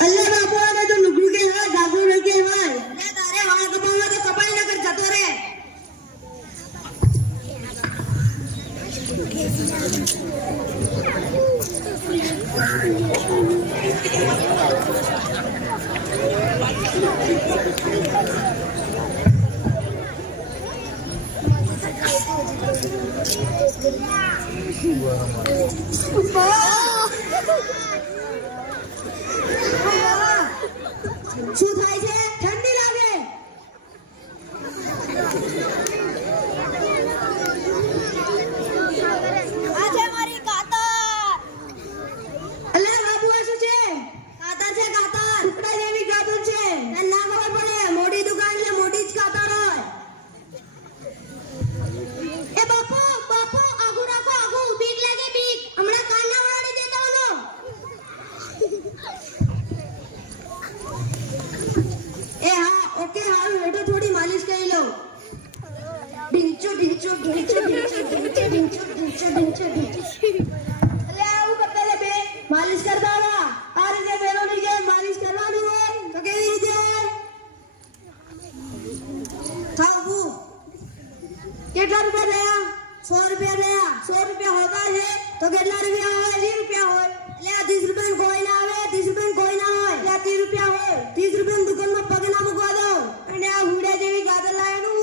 અલ્લા બાપુ આને તો લુગડું કે હોય ગાગરું ન કે હોય લે તારે વાળ કપાવવા તો કપાઈ નકર જતો રે શું થાય છે ઠંડી લાગે આ છે મારી કાતર અલ્લા બાબુ આ શું છે કાતર છે કાતર ટુકડા જેવી કાતર છે તને ના ખબર પડે મોટી દુકાન એટલે મોટી જ કાતર હોય એ બાપુ બાપુ આગુ રાખો આગુ બીક લાગે બીક હમણાં કાન ના વાળી દેતા હોનો ए हाँ ओके हारू हेठो थोड़ी मालिश कर लो ढिंचो ढिंचो ढिंचो ढिंचो ढिंचो ढिंचो ढिंचो ढिंचो अरे आऊ करता ले बे मालिश करता रहा अरे ने बेलो नहीं के मालिश करवानी है तो केवी રીતે થાવું કેટલા રૂપિયા રહ્યા 100 રૂપિયા રહ્યા 100 રૂપિયા હોતા છે તો કેટલા રૂપિયા હોય 20 રૂપિયા હોય એટલે 30 રૂપિયા કોઈ ના આવે 30 રૂપિયા કોઈ ના હોય એટલે 30 રૂપિયા હોય 30 રૂપિયા દુકાનમાં પગ ના મૂકવા દો અને આ હુડા જેવી ગાદર લાયનું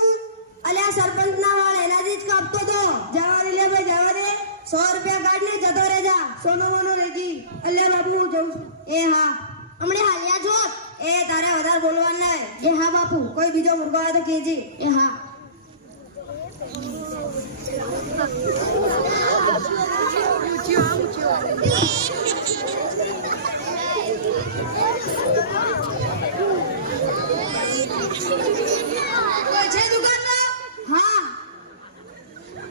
અલે આ સરપંચ ના વાળ એનાથી જ કાપતો તો જવા રે લે ભાઈ જવા દે 100 રૂપિયા કાઢ ને જતો રે જા સોનો મોનો લેજી અલે બાપુ હું જઉં એ હા હમણે હાલ્યા જો એ તારે વધારે બોલવાનું નહીં એ હા બાપુ કોઈ બીજો મુર્ગો આવે તો કહેજે એ હા છે દુકાનમાં હા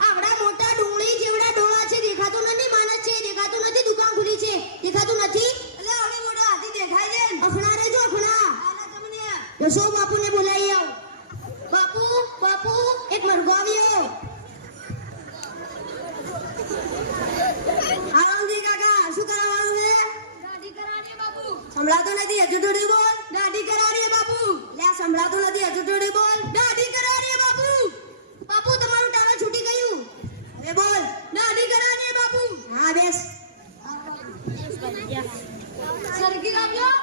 આવડા મોટા ડોળી જેવડા ડોળા છે દેખાતું નથી માનસ છે દેખાતું નથી દુકાન ખુલી છે દેખાતું નથી એટલે આવડી મોટા હાથી દેખાય છે અખણા રે જો અખણા આના તમને યશો બાપુને બોલાવી આવ બાપુ બાપુ એક મરઘો આવ્યો આરામથી કાકા શું કરાવવાનું છે ગાડી કરાવવાની બાપુ સંભળાતો નથી હજુ થોડી બોલ ગાડી કરાવવાની બાપુ લે સંભળાતો નથી હજુ થોડી બોલ ગાડી કરાવવાની બાપુ બાપુ તમારું ટાવર છૂટી ગયું હવે બોલ ગાડી કરાવવાની બાપુ હા બેસ સરખી કાપ્યો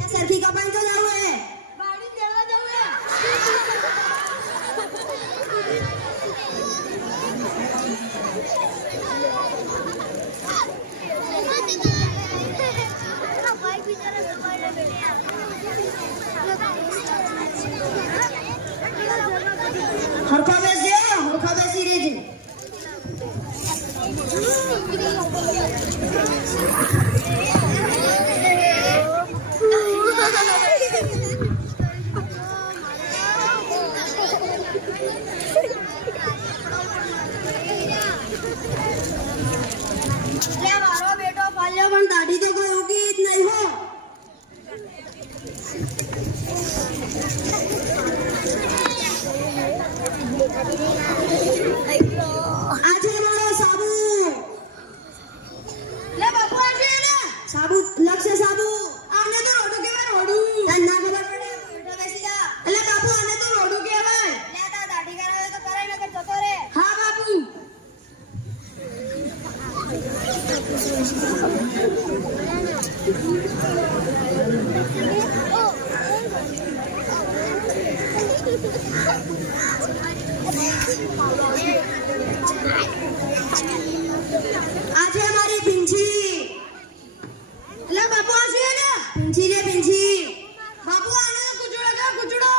એ સરખી કપાઈ તો જાવ હે ગાડી દેવા જાવ હે હરખા બેસી રેજે મારો બેટો પાલ્યો પણ દાઢી તો કોઈ ઉગી જ નહીં હો આજે મારો સાબુ લે બાપુ આજે ને સાબુ લક્ષ સાબુ આને તો રોડું કહેવાય રોડું તને ના ખબર પડે બેઠો બેસી જા એટલે બાપુ આને તો રોડું કહેવાય લે તા દાઢી કરાવે તો કરાય નકર જતો રે હા બાપુ આજે મારી પિંછી એટલે બાપુ આ છે ને પિંછી રે પિંછી બાપુ આને તો કુચડો કે કુચડો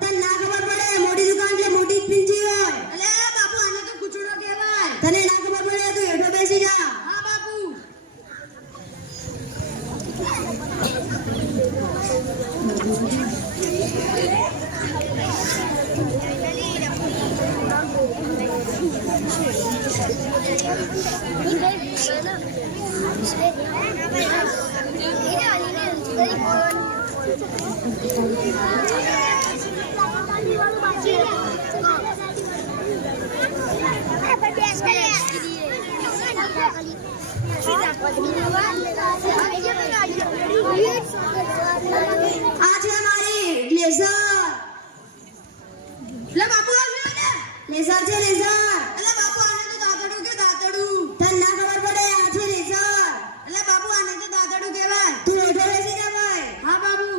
તને ના ખબર પડે મોટી દુકાન એટલે મોટી જ પિંછી હોય એટલે બાપુ આને તો કુચડો કહેવાય તને ના ખબર પડે તો હેઠો બેસી જા હા બાપુ आज हमारी लेजर લે બાપુ આવ્યો ને લેઝર છે લેઝર એટલે બાપુ આને તો દાતડું કે દાતડું તને ના ખબર પડે આ છે લેઝર એટલે બાપુ આને તો દાતડું કહેવાય તું ઓઢો બેસી જા ભાઈ હા બાપુ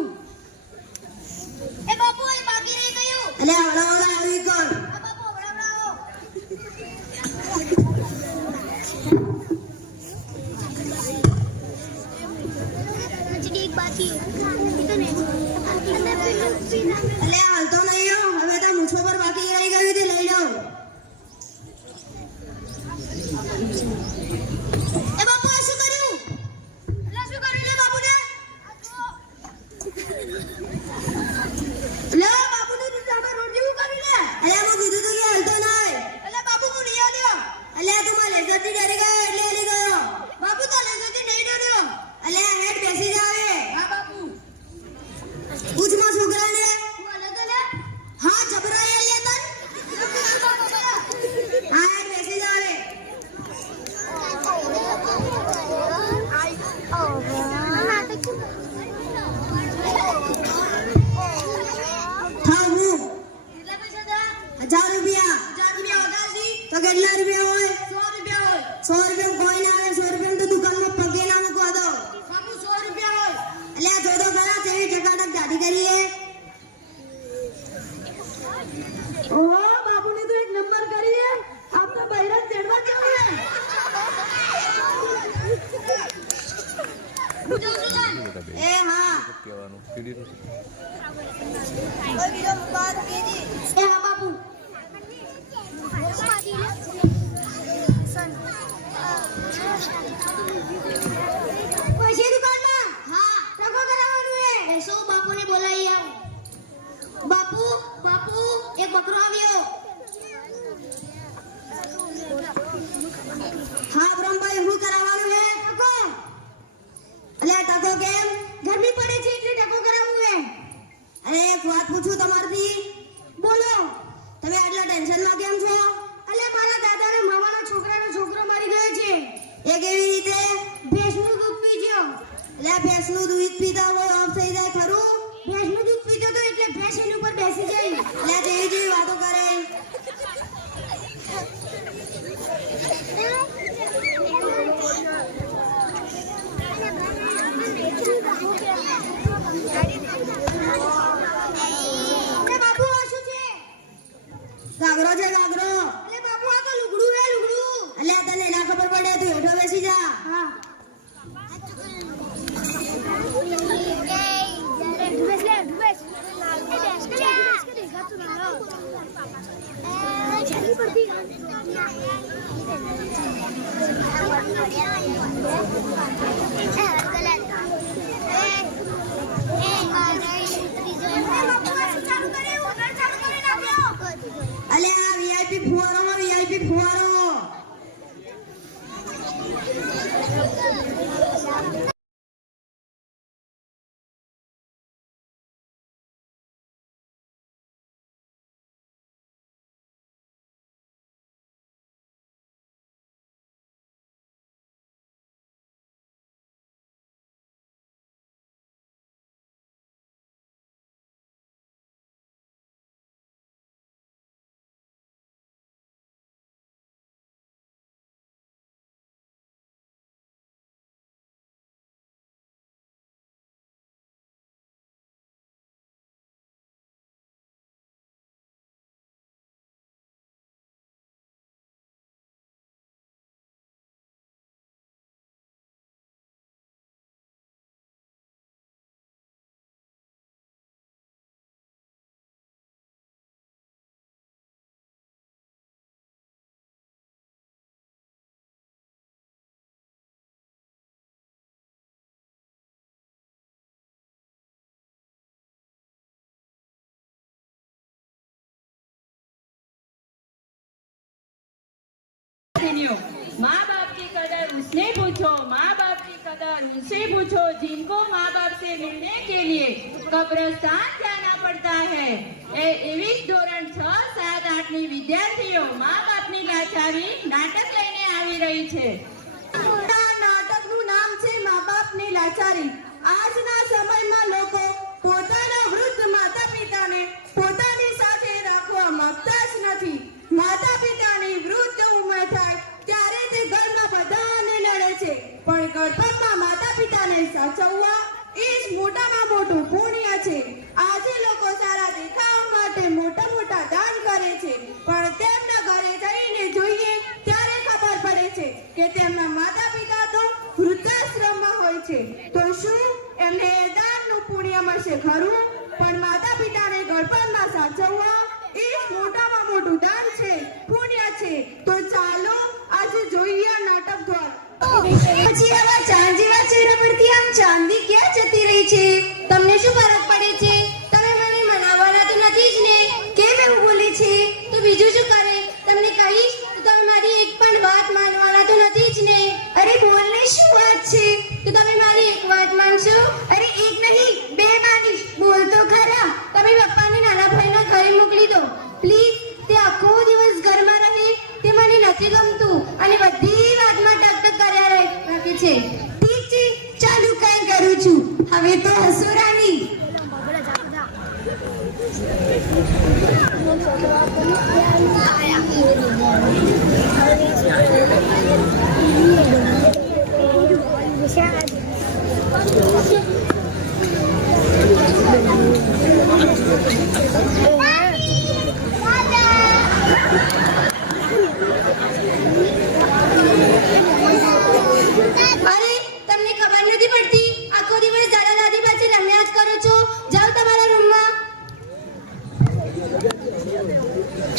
એ બાપુ એ બાકી રહી ગયું એટલે આવડા આવી કર હા બાપુ આવડાવો હજી એક બાકી એટલે હાલતો નહીં હો હવે તો મૂછો પર બાકી રહી ગયું તે લઈ લો એ બાપુ આ શું કર્યું એટલે શું કર્યું લે બાપુને લે બાપુને તું સામે રોડ જેવું કર્યું લે એટલે હું કીધું તું કે હાલતો નહીં એટલે બાપુ હું નહીં આવ્યો એટલે તું માં લેઝરથી ડરી ગયો એટલે હલી ગયો બાપુ તો લેઝરથી નહીં ડર્યો એટલે હેડ બેસી જાવે હા બાપુ પૂછમાં છોકરાને હા જબરાઈ લે તન હા હેડ બેસી જાવે થાવું કેટલા પૈસા દા 1000 રૂપિયા વધારજી તો કેટલા રૂપિયા હોય 100 રૂપિયા હોય 100 રૂપિયા કોઈ ના આવે 100 રૂપિયા તો દુકાનમાં પગે ના મૂકવા દો બાપુ 100 રૂપિયા હોય એટલે આ જોડો કરા તેવી ટકાટક ગાડી કરીએ ઓહો બાપુને તો એક નંબર કરીએ આપને બૈરત ચડવા ચાલે એ હા કહેવાનું પીડી કોઈ બીજો વાત કેજી એ હા બાપુ પૈસા દુકાનમાં હા ટકો કરાવવાનું હે એસો બાપુને બોલાવી આવ બાપુ બાપુ એક બકરો આવ્યો હા બ્રહ્મભાઈ હું કરાવવાનું હે ટકો અલે ટકો કેમ ગરમી પડે છે એટલે ટકો કરાવવું હે અરે એક વાત પૂછું તમારથી બોલો તમે આટલા ટેન્શનમાં કેમ છો અલે મારા દાદાને મામાનો છોકરો મારી ગયો છે એ કેવી રીતે ભેંસનું દૂધ પીજો એટલે ભેંસનું દૂધ પીતા હોય ઓફ થઈ જાય ખરું ભેંસનું દૂધ પીતો તો એટલે ભેંસ એની ઉપર બેસી જાય એટલે જેવી વાતો કરે બાપુ આ શું છે ગાગરો છે ગાગરો એટલે બાપુ આ તો લુગડું હે લુગડું એટલે તને ના ખબર પડે તું હેઠો બેસી જા હા અલે આ વીઆઈપી ફુવારોમાં વીઆઈપી ફુવારો माँ बाप की कदर उसी उसने पूछो माँ बाप की कदर, उनसे पूछो जिनको माँ बाप से मिलने के लिए कब्रस्तान जाना पड़ता है। एवी ધોરણ 6, 7, 8 ની વિદ્યાર્થીઓ મા બાપની લાચારી નાટક લઈને આવી રહી છે। નાટકનું નામ છે મા બાપની લાચારી। આજના સમયમાં લોકો પોતાના વૃદ્ધ માતા પિતાને પોતાની સાથે રાખવા માંગતા જ નથી। માતા પિતાની વૃદ્ધ ઉંમર થાય ત્યારે તે ઘરમાં બધાને લડે છે, પણ ગર્ભમાં માતા પિતાને સાચવવા એ જ મોટામાં મોટું પુણ્ય છે। આજે લોકો સારા દેખાવા માટે મોટા મોટા દાન કરે છે, પણ તેમના ઘરે જઈને જોઈએ ત્યારે ખબર પડે છે કે તેમના માતા પિતા તો વૃદ્ધાશ્રમમાં હોય છે। તો શું એમને એ દાનનું પુણ્ય મળશે ખરું? પણ માતા પિતાને ગર્ભમાં સાચવવા એ જ મોટામાં મોટું દાન છે, પુણ્ય છે। તો ચાલો આજે જોઈએ આ નાટક દ્વારા। પછી આવા ચાંદ જેવા ચહેરા પરથી આમ ચાંદી ક્યાં જતી રહી છે? તમને શું ફરક પડે છે? તમે મને મનાવવાના તો નથી જ ને? કેમ એવું બોલે છે? તો બીજું શું કરે? તમને કહીશ તો તમે મારી એક પણ વાત માનવાના તો નથી જ ને? અરે બોલને, શું વાત છે? તો તમે મારી એક વાત માનશો? અરે એક નહીં, બે માનીશ। બોલ તો ખરા। તમે પપ્પાને નાના ભાઈના ઘરે મોકલી દો પ્લીઝ। તે આખો દિવસ ઘરમાં રહે તે મને નથી ગમતું અને બધી વાતમાં ટકટક કર્યા રાખે છે। ઠીક છે, ચાલુ કઈ કરું છું। હવે તો હસો રાની। અરે તમને ખબર નથી પડતી? આખો દિવસ દાદા દાદી પાસે રમ્યા જ કરો છો। જાઓ તમારા રૂમમાં।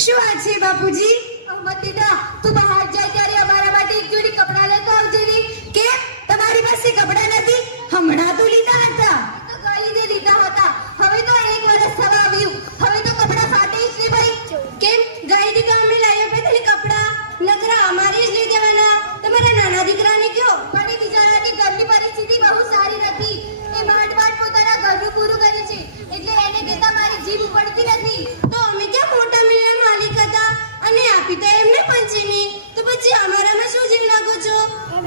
શું વાત છે બાપુજી? અહમદ બેટા, તું બહાર જાય ત્યારે અમારા માટે એક જોડી કપડાં લેતો આવજે ને। કેમ, તમારી પાસે કપડાં નથી? હમણાં તો લીધા હતા। તો કઈ રીતે લીધા હતા? હવે તો 1 વર્ષ થવા આવ્યું, હવે તો કપડાં ફાટે જ ને ભાઈ। કેમ, ગાયથી તો અમે લાવી આપે તને કપડાં? નકરા અમારે જ લઈ દેવાના। તમારા નાના દીકરાને કહો, પણ એ બિચારાની ઘરની પરિસ્થિતિ બહુ સારી નથી। એ માંડ પોતાના ઘરનું પૂરું કરે છે, એટલે એને દેતા મારી જીભ પડતી નથી। તો અમે ક્યાં મોટા મિલના માલિક હતા અને આપી તો એમને પણ છે ને? તો પછી અમારામાં શું જીવ નાખો છો?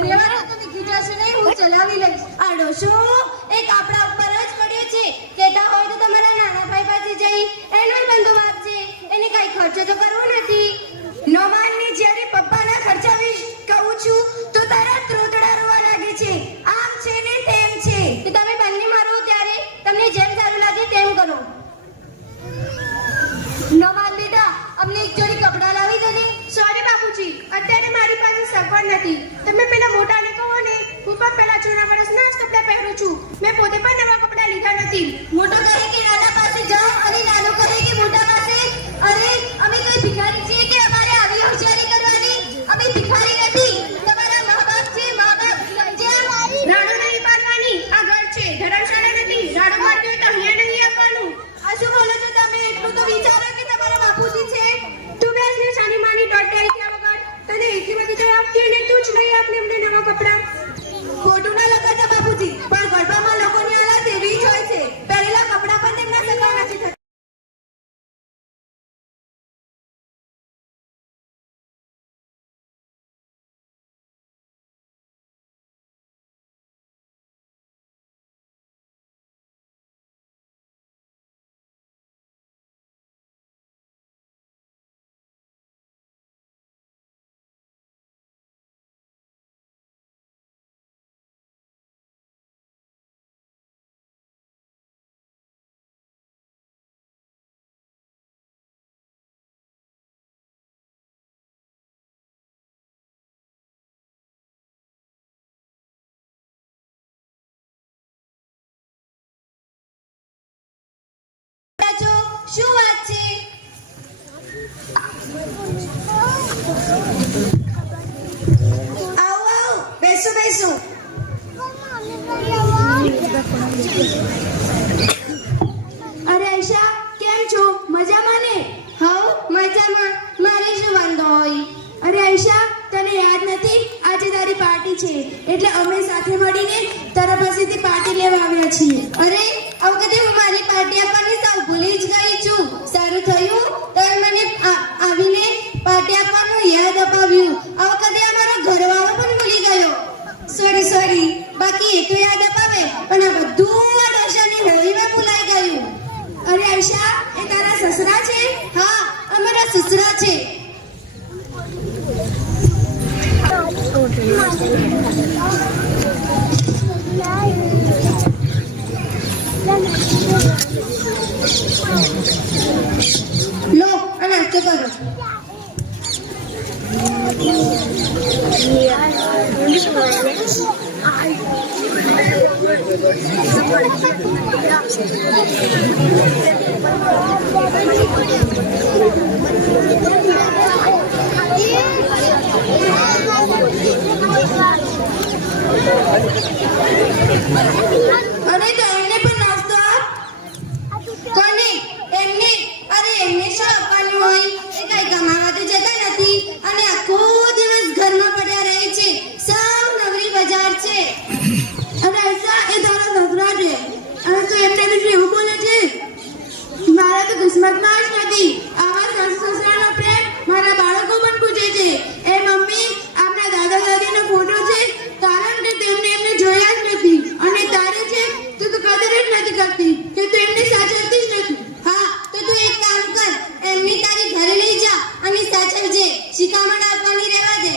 લેવાનો તો દીખી જશે નહીં, હું ચલાવી લઈશ। આડોશો એક આપણા ઉપર જ પડ્યો છે। કહેતા હોય તો તમારા નાના ભાઈ પાસે જઈ એનો બંધો આપજે, એને કઈ ખર્ચો તો કરવો નથી। નો માનને જ્યારે પપ્પાના ખર્ચા વિશે કહું છું તો તારા ત્રોતડા રોવા લાગે છે। આમ છે ને તેમ છે, તો તમે બંને મારો ત્યારે તમને જેમ સારું લાગે તેમ કરો। નો માન બેટા, અમને એક જોડી કપડાં લાવી દે ને। સોરી બાપુજી, અત્યારે મારી પાસે સગવડ નથી। તમે પેલા મોટાને કહો ને, હું પણ પેલા જૂના વર્ષના જ કપડાં પહેરું છું। મેં પોતે પણ નવા કપડાં લીધા નથી। મોટો કહે કે નાના પાસે જાઓ અને નાનો કહે કે મોટા પાસે। અરે અમે કોઈ ભિખારી છીએ કે અમારે આવી હોશિયારી કરવાની? અમે ભિખારી નથી, તમારા મા બાપ છે। મા બાપ રાડો નહીં પાડવાની, આ ઘર છે, ધર્મશાળા નથી। રાડો મારતી હોય તો અહીંયા નહીં આવવાનું। આ શું બોલો છો તમે? એટલું તો વિચારો કે તમારા બાપુજી છે। તું બેસ ને શાની માની દોડતી થયા વગર। તને એટલી બધી તો આપતી અને તું જ નહીં આપને અમને નવા કપડાં। ખોટું ના લગાડતા બાપુજી, પણ ગરબામાં લોકોની હાલત એવી જ હોય છે। પહેરેલા કપડાં પણ તેમના સગા નથી થતા। શું વાત છે? આવો આવો, બેસો બેસો। અરે આયશા, કેમ છો? મજામાં ને? હા મજામાં। મારે શું વાંધો હોય? અરે આયશા, તને યાદ નથી આજે તારી પાર્ટી છે? એટલે અમે સાથે મળીને તારા પાસેથી પાર્ટી લેવા આવ્યા છીએ. અરે આ વખતે હું મારી પાર્ટી આપવાની સાવ ભૂલી જ ગઈ છું. સારું થયું તમે મને આવીને પાર્ટી આપવાનું યાદ અપાવ્યું. આ વખતે અમારો ઘરવાળો પણ ભૂલી ગયો. સોરી બાકી એ તો યાદ અપાવે પણ આ બધું આ ડોશાની હોળીમાં ભૂલાઈ ગયું. અરે આયશા એ તારા સસરા છે? હા અમારા સસરા છે. લો આ નાસ્તો કરો. અરે તો એમને પણ નાસ્તો આપ. કોને? એમને? અરે એમને શું આપવાનું હોય? એ કઈ કમાવા તો જતા નથી અને આખો દિવસ ઘરમાં પડ્યા રહે છે. સાવ નવરી બજાર છે. અને ऐसा એ તારા નવરા છે અને તો એમને બીજું એવું બોલે છે. મારા તો કિસ્મતમાં જ નથી આવા સાસુ સસરાનો પ્રેમ. મારા બાળકો પણ પૂછે છે એ મમ્મી આપણા દાદા દાદીનો ફોટો છે? કારણ કે તેમને એમને જોયા જ નથી અને તારે છે તું તો કદર જ નથી કરતી કે તું એમને સાચવતી જ નથી. હા તો તું એક કામ કર એમની તારી ઘરે લઈ જા અને સાચવજે. શિખામણ આપવાની રહેવા દે.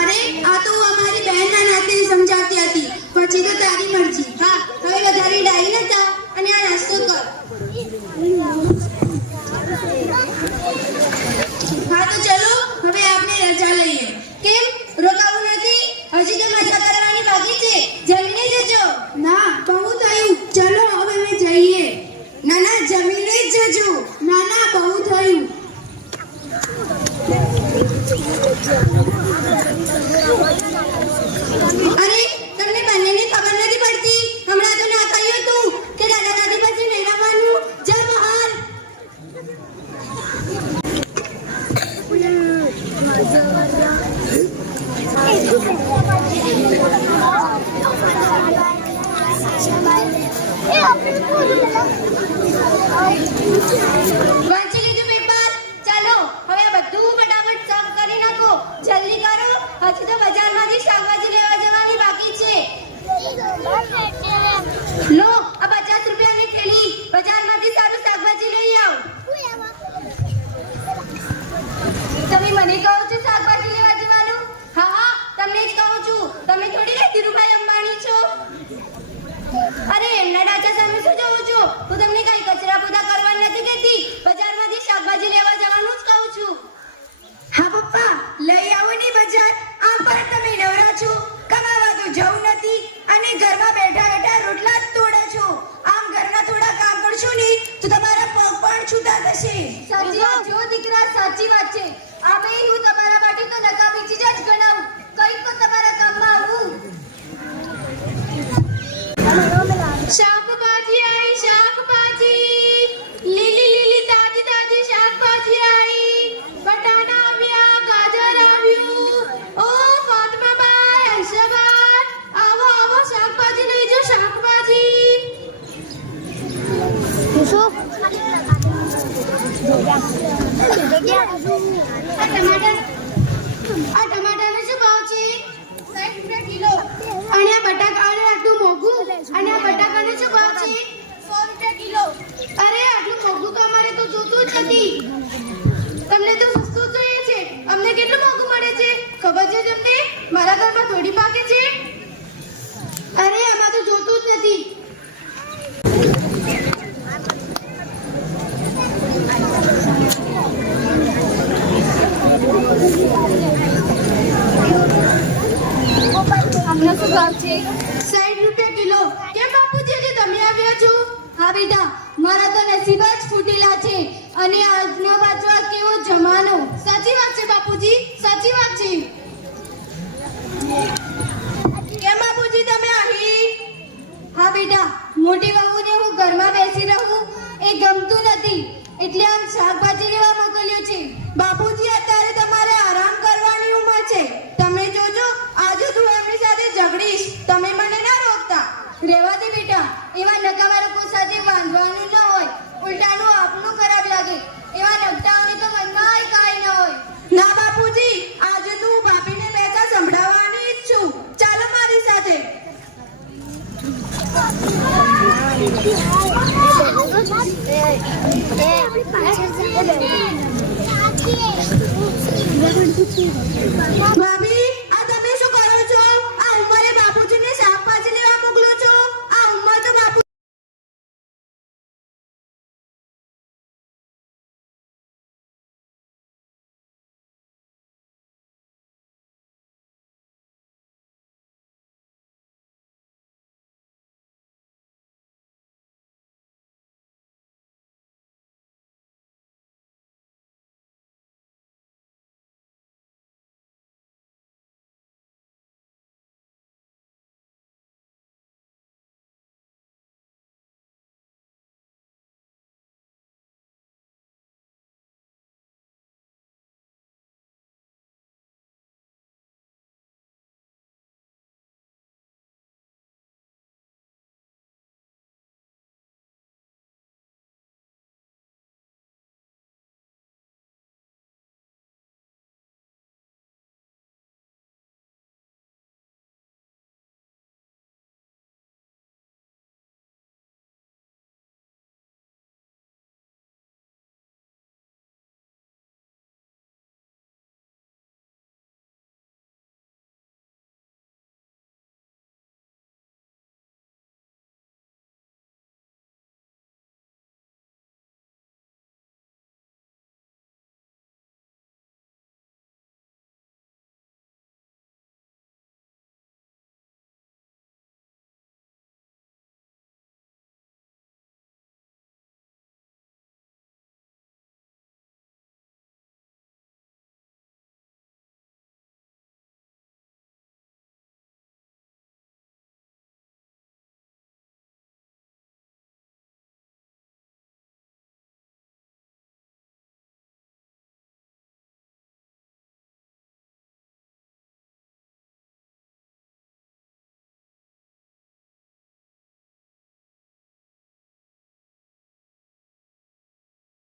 અરે આ તો અમારી બહેનના નાતે સમજાવતી હતી પછી તો તારી મરજી. હા હવે વધારે ડાઈ ન થા અને આ નાસ્તો કર. હા તો ચલો હવે આપણે રજા લઈએ. કેમ રોકાવું નથી? હજી તો મજા કરવાની બાકી છે. જમીને જજો. ના બહુ થયું. ચલો હવે અમે જઈએ. ના જમીને જ જજો. ના બહુ થયું. અરે તમને બંનેને ખબર નથી પડતી? હમણાં તો ના કહ્યું તું કે દાદા દાદી પછી નહીં આવવાનું. જા બહાર. વાંચી લીધું પેપર? ચાલો હવે આ બધું ફટાફટ સાફ કરી નાખો. જલ્દી કરો. હજી તો બજારમાંથી શાકભાજી લેવા જવાની બાકી છે. લો આ 50 રૂપિયાની થેલી. બજારમાંથી સારું શાકભાજી લઈ આવ. તમે મને કહો છો શાકભાજી લેવા જવાનું? હા તમને જ કહું છું. તમે થોડી ધીરુભાઈ અંબાણી છો. અરે એમના ડાચા સામે શું જવું છો? હું તમને કઈ કચરા પોતા કરવા નથી કહેતી. બજારમાંથી શાકભાજી લેવા જવાનું જ કહું છું. હા પપ્પા લઈ આવો ને બજાર. આમ પણ તમે નવરા છો. કમાવા તો જવું નથી અને ઘરમાં બેઠા બેઠા રોટલા જ તોડો છો. આમ ઘરના થોડા કામ કરશો ને તો તમારા પગ પણ છૂટા થશે. સાચી વાત જો દીકરા, સાચી વાત છે. આમે હું તમારા માટે તો નકામી ચીજ જ ગણાવું. કંઈક તો તમારા કામમાં આવું. શાકભાજી આવી, શાકભાજી. લીલી તાજી શાકભાજી આવી. બટાટા આવ્યા, ગાજર આવ્યું. ઓ ફાતમાબાઈ, આયશાબાઈ, આવો શાકભાજી લઈ જાઓ. શાકભાજી આ ટમાટરનો શું ભાવ છે? 60 રૂપિયા કિલો. અને આ બટાકા આટલું મોંઘું. અને આ બટાકાનો શું ભાવ છે? 100 રૂપિયા કિલો. અરે આટલું મોંઘું તો અમારે તો જોતું જ નથી. તમને તો સસ્તું જોઈએ છે. અમને કેટલું મોંઘું મળે છે ખબર છે તમને? મારા ઘરમાં થોડી પાકે છે. અરે આમાં તો જોતું જ નથી. આમનો શું ભાવ છે? 60 રૂપિયા કિલો. કેમ બાપુજી આજે તમે આવ્યા છો? હા બેટા મારા તો નસીબ જ ફૂટેલા છે. અને આજનો પાછો આ કેવો જમાનો. સાચી વાત છે બાપુજી, સાચી વાત છે. કેમ બાપુજી તમે અહીં? હા બેટા મોટી વહુને હું ઘરમાં બેસી રહું એ ગમતું નથી એટલે આમ શાકભાજી લેવા મોકલ્યો છે. બાપુજી અત્યારે ભાભી આ તમે શું કરો છો? આ ઉંમરે બાપુજીને શાકભાજી લેવા મોકલો છો? આ ઉંમર તો બાપુ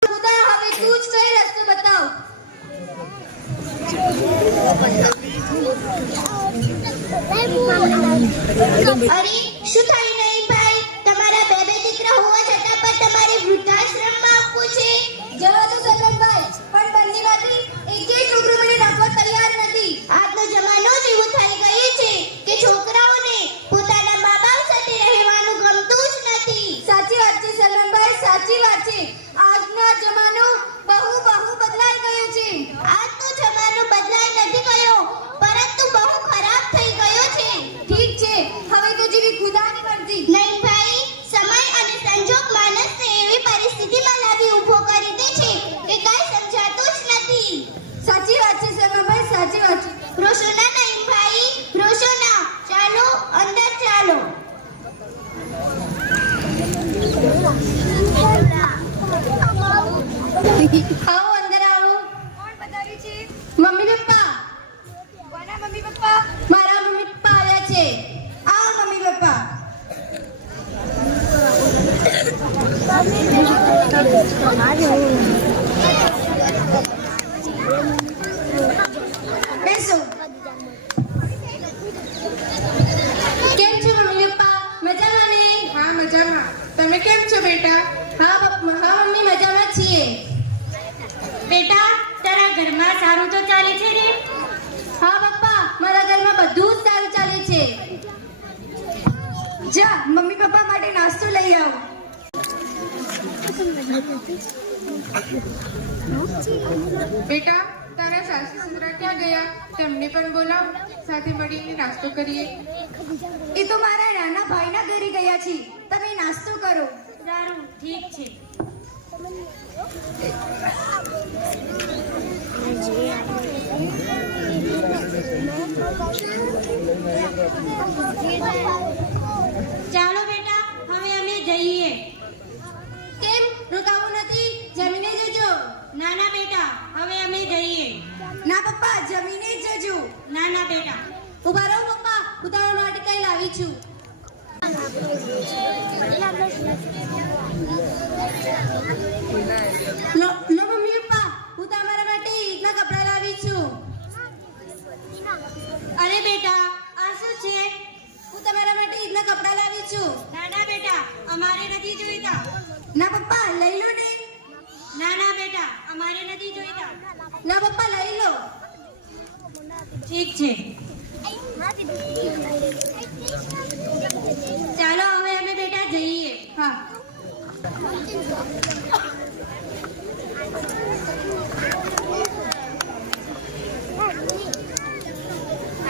ખુદા હવે તું જ કઈ રસ્તો બતાવ. અરે શું થયું નહીં ભાઈ? તમારા બે દીકરા હોવા છતાં પણ તમારે વૃદ્ધાશ્રમમાં આપવું છે? જવા દો સલમાનભાઈ, પણ બંને માંથી એકેય છોકરો મને રાખવા તૈયાર નથી. આજનો જમાનો જ એવો થઈ ગયો છે કે છોકરાઓને પોતાના મા બાપ સાથે રહેવાનું ગમતું જ નથી. સાચી વાત છે સલમાનભાઈ, સાચી વાત છે. આજનો જમાનો બહુ બદલાઈ ગયો છે. આજનો જમાનો બદલાઈ નથી ગયો, પરંતુ બહુ ખરાબ થઈ ગયો છે. ઠીક છે, હવે તો જેવી ખુદાની મરજી. નહીં ભાઈ, સમય અને સંજોગ માણસને એવી પરિસ્થિતિમાં લાવી ઊભો કરી દે છે કે કાંઈ સમજાતું જ નથી. સાચી વાત છે સલમાનભાઈ, સાચી વાત છે. રોશોના નહીં ભાઈ, રોશોના. ચાલો અંદર ચાલો. આવો અંદર આવો. કોણ પધાર્યું છે? Mummy papa. કોના મમ્મી પપ્પા? મારા મમ્મી પપ્પા આવ્યા છે. આવો મમ્મી પપ્પા. બેસો. કેમ છો મમ્મી પપ્પા? મજામાં ને? હા મજામાં. તમે કેમ છો બેટા? હા મમ્મી મજામાં છીએ. બેટા તારા ઘરમાં સારું તો ચાલે છે ને? હા પપ્પા, મારા ઘરમાં બધું જ સારું ચાલે છે. જા મમ્મી પપ્પા માટે નાસ્તો લઈ આવો. બેટા તારા સાસુ સસરા ક્યાં ગયા? તેમને પણ બોલાવ, સાથે મળીને નાસ્તો કરીએ. એ તો મારા નાના ભાઈના ઘરે ગયા છે. તમે નાસ્તો કરો. સારું, ઠીક છે. ચાલો બેટા, હવે અમે જઈએ. કેમ રોકાવું નથી? જમીને જજો. ના ના બેટા, હવે અમે જઈએ. ના પપ્પા, જમીને જ જજો. ના ના બેટા. ઉભા રહો પપ્પા, હું તમારા માટે કઈ લાવી છું. લો મમ્મી પપ્પા, હું તમારા માટે ઈદના કપડાં લાવી છું. અરે બેટા, આ શું છે? હું તમારા માટે ઈદના કપડાં લાવી છું. ના ના બેટા, અમારે નથી જોઈતા. ના પપ્પા, લઈ લો ને. ના ના બેટા, અમારે નથી જોઈતા. ના પપ્પા, લઈ લો. ઠીક છે. ચાલો હવે અમે બેટા જઈએ. હા.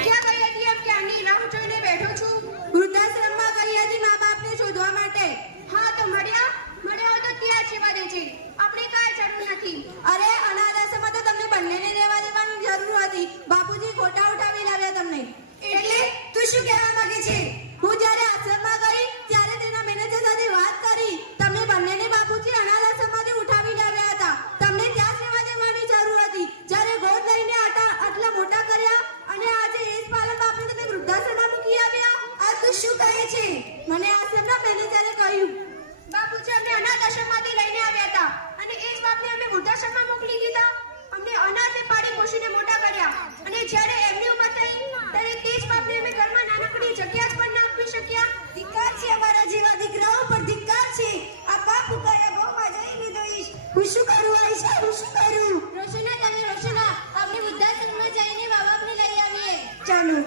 ક્યાં ગઈ હતી? એમ ક્યાંની રાહ જોઈને બેઠો છું. વૃદ્ધાશ્રમમાં ગઈ હતી મા બાપને શોધવા માટે. હા તો મળ્યા હોય તો ત્યાં જવા દેજે. આપણે કાંઈ જરૂર નથી. અરે અનાથ આશ્રમમાં તો તમને બંનેને રહેવા દેવાની જરૂર હતી. બાપુજી ખોટા ઉઠાવી લાવ્યા તમને. એટલે તું શું કહેવા માંગે છે? હું જ્યારે આશ્રમમાં ગઈ ત્યારે તેના મેનેજર સાથે વાત કરી. તમને બંનેને બાપુજી અનાથ આશ્રમમાંથી ઉઠાવી લાવ્યા હતા. તમને ત્યાં જ રહેવા દેવાની જરૂર હતી. જ્યારે ગોદ લઈને આટલા મોટા કર્યા અને આજે એ જ પાલન બાપને તમે વૃદ્ધાશ્રમમાં મૂકી આવ્યા. આ તું શું કહે છે? મને આશ્રમના મેનેજરે કહ્યું. બાપુજી અમને અનાથ આશ્રમમાંથી લઈને આવ્યા હતા અને એ જ બાપને અમે વૃદ્ધાશ્રમમાં મોકલી દીધા. અમને અનાથે પાડી પોષીને મોટા કર્યા અને જ્યારે એમની ઉંમર થઈ ત્યારે તે જ બાપને અમે ઘરમાં નાનકડી જગ્યા જ પણ ના આપી શક્યા. ધિક્કાર છે અમારા જેવા દીકરાઓ પર ધિક્કાર છે. આ બાપ પુકાર્યા બહુ મજા આવી દઈશ. હું શું કરું આઈશા? હું શું કરું? રોશના આપણે વૃદ્ધાશ્રમમાં જઈને મા બાપને લઈ આવીએ. ચાલો.